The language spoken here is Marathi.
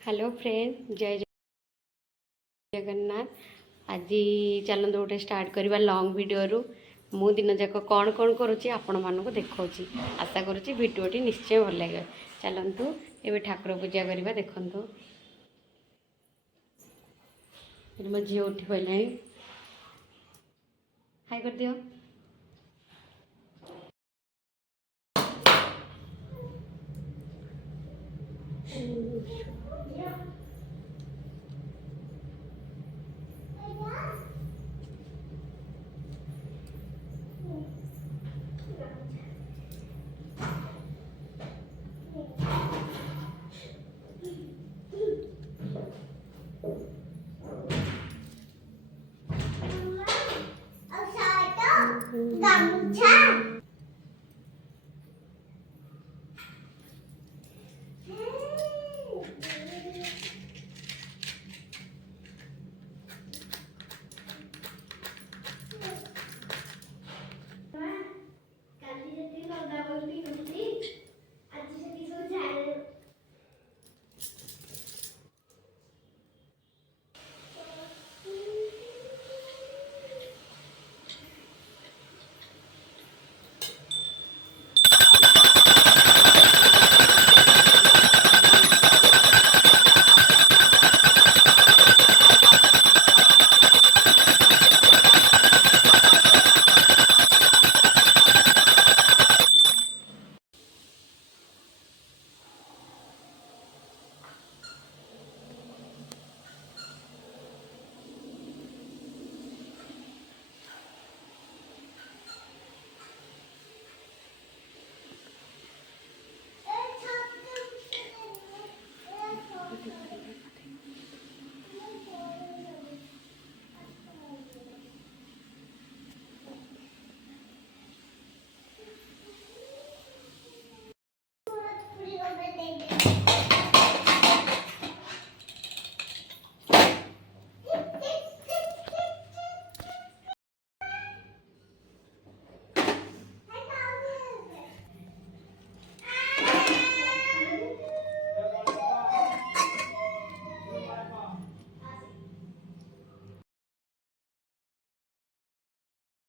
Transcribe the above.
हेलो फ्रेंड जय जगन्नाथ। आज चलते गोटे स्टार्ट करवा लॉन्ग वीडियो रु मु दिन जाक कौन कौन करुँची आपण मानक देखा आशा करुँची वीडियोटी निश्चय भल लगे। चलतु एवं ठाकुर पूजा करवा देखु मो झी उठी पड़ा हाई कर दियो।